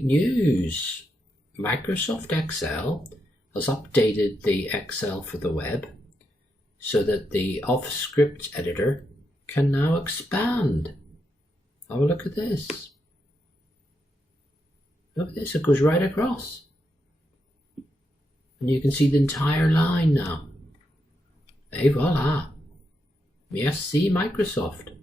great news! Microsoft Excel has updated the Excel for the web so that the Office script editor can now expand. Have a look at this. Look at this, it goes right across. And you can see the entire line now. Et voila! Merci Microsoft.